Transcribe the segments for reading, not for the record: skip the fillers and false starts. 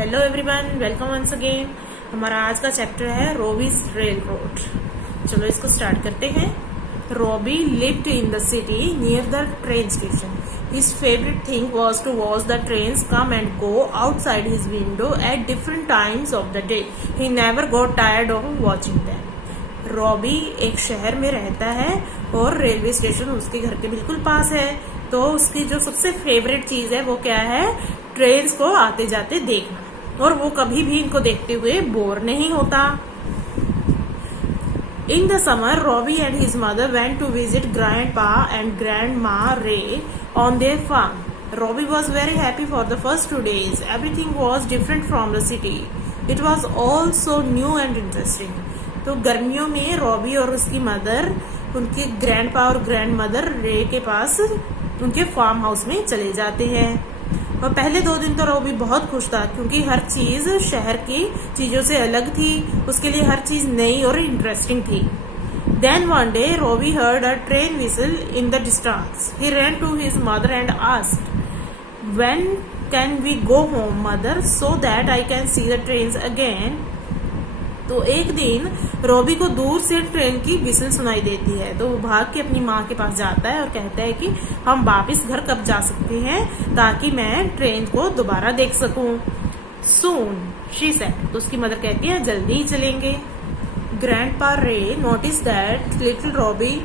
Hello everyone, welcome once again. हमारा आज का चैप्टर है रॉबीज रेल रोड। चलो इसको स्टार्ट करते हैं। Robbie lived in the city near the train station. His favourite thing was to watch the trains come and go outside his window at different times of the day. He never got tired of watching them. Robbie एक शहर में रहता है और railway station उसके घर के बिल्कुल पास है। तो उसकी जो सबसे फेवरेट चीज है वो क्या है? ट्रेन्स को आते जाते देखना, और वो कभी भी इनको देखते हुए बोर नहीं होता। In the summer, Robbie and his mother went to visit Grandpa and Grandma Ray on their farm. Robbie was very happy for the first 2 days. Everything was different from the city. It was all so new and interesting. तो गर्मियों में Robbie और उसकी mother उनके grandpa और grand mother रे के पास उनके फार्म हाउस में चले जाते हैं। और पहले 2 दिन तो रॉबी बहुत खुश था, क्योंकि हर चीज शहर की चीजों से अलग थी। उसके लिए हर चीज नई और इंटरेस्टिंग थी। Then one day Robbie heard a train whistle in the distance. He ran to his mother and asked, "When can we go home, mother, so that I can see the trains again?" तो एक दिन Robbie को दूर से train की whistle सुनाई देती है, तो वो भाग के अपनी माँ के पास जाता है और कहता है कि हम वापस घर कब जा सकते हैं ताकि मैं ट्रेन को दोबारा देख सकूं। Soon, she said. तो उसकी मदर कहती है जल्दी ही चलेंगे। Grandpa Ray noticed that little Robbie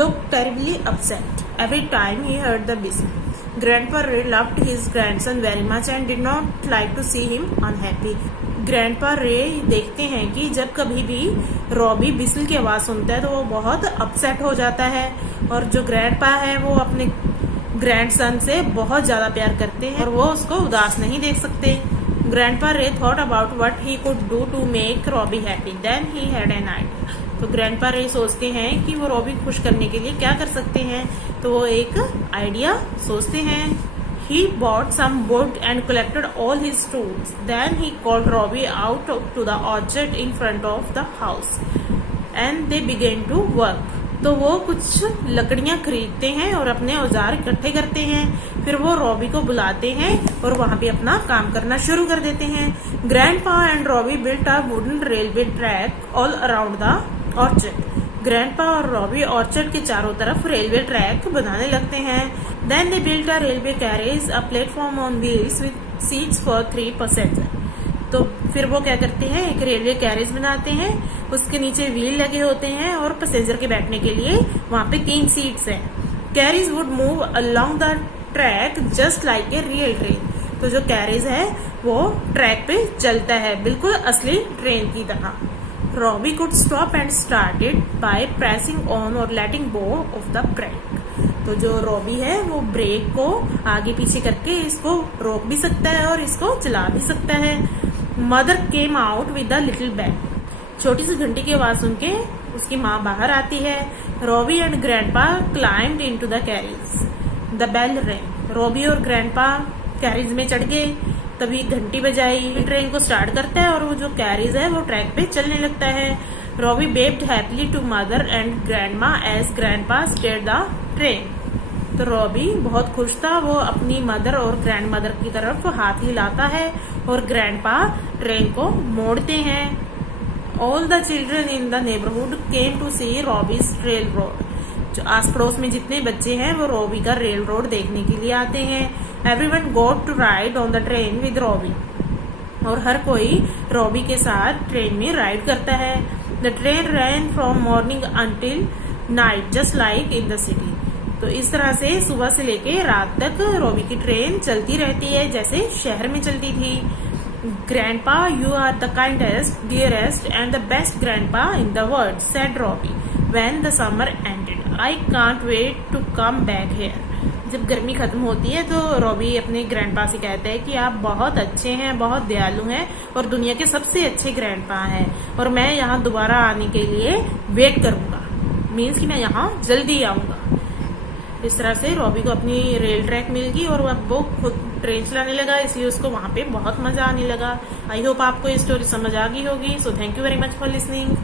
looked terribly upset every time he heard the whistle. Grandpa Ray loved his grandson very much and did not like to see him unhappy. Grandpa रे देखते हैं कि जब कभी भी Robbie बिसल की आवाज सुनता है तो वो बहुत अपसेट हो जाता है, और जो ग्रैंडपा है वो अपने ग्रैंडसन से बहुत ज्यादा प्यार करते हैं और वो उसको उदास नहीं देख सकते। Grandpa Ray thought about what he could do to make Robbie happy, then he had an idea. तो ग्रैंडपा रे सोचते हैं कि वो रॉबी खुश करने के लिए क्या कर सकते हैं, तो वो एक आइडिया सोचते हैं। He bought some wood and collected all his tools. Then he called Robbie out to the orchard in front of the house, and they began to work. तो वो कुछ लकड़ियां खरीदते हैं और अपने औजार इकट्ठे करते हैं। फिर वो रॉबी को बुलाते हैं और वहां पे अपना काम करना शुरू कर देते हैं। Grandpa and Robbie built a wooden railway track all around the orchard. Grandpa और रॉबी ऑर्चर्ड के चारों तरफ रेलवे ट्रैक बनाने लगते हैं। Then they built a railway carriage, a platform on wheels with seats for 3 passenger. तो फिर वो क्या करते हैं, एक रेलवे कैरेज बनाते हैं, उसके नीचे व्हील लगे होते हैं और पैसेंजर के बैठने के लिए वहां पे 3 सीट्स हैं। Carriage would move along the track just like a real train. तो जो कैरेज है वो ट्रैक पे चलता है, बिल्कुल असली ट्रेन की तरह। Robbie could stop and start it by pressing on or letting go of the brake. तो जो रॉबी है वो ब्रेक को आगे पीछे करके इसको रोक भी सकता है और इसको चला भी सकता है। Mother came out with the little bell. छोटी सी घंटी की आवाज सुन के उसकी माँ बाहर आती है। Robbie and grandpa climbed into the carriage. The bell rang. Robbie और ग्रैंडपा कैरेज में चढ़ गए। तभी घंटी बजाई, ट्रेन को स्टार्ट करता है और वो जो कैरेज है वो ट्रैक पे चलने लगता है। Robbie babbled happily to mother and grandma as grandpa steered the train. तो रॉबी बहुत खुश था, वो अपनी मदर और ग्रैंड मदर की तरफ हाथ हिलाता है और ग्रैंडपा ट्रेन को मोड़ते हैं। All the children in the neighbourhood came to see Robbie's railroad. जो आस पड़ोस में जितने बच्चे हैं वो रॉबी का रेल रोड देखने के लिए आते हैं। Everyone got to ride on the train with Robbie. और हर कोई रॉबी के साथ ट्रेन में राइड करता है। The train ran from morning until night, just like in the city. तो इस तरह से सुबह से लेके रात तक रॉबी की ट्रेन चलती रहती है जैसे शहर में चलती थी। Grandpa, you are the kindest, dearest and the best grandpa in the world, said Robbie when the summer ended. I can't wait to come back here. जब गर्मी खत्म होती है तो रॉबी अपने ग्रैंडपा से कहता है कि आप बहुत अच्छे हैं, बहुत दयालु हैं और दुनिया के सबसे अच्छे ग्रैंडपा हैं, और मैं यहाँ दोबारा आने के लिए वेट करूंगा। मीन्स कि मैं यहाँ जल्दी आऊंगा। इस तरह से रॉबी को अपनी रेल ट्रैक मिल गई और अब वो खुद ट्रेन चलाने लगा, इसलिए उसको वहां पे बहुत मजा आने लगा। आई होप आपको ये स्टोरी समझ आ गई होगी। So thank you very much for listening.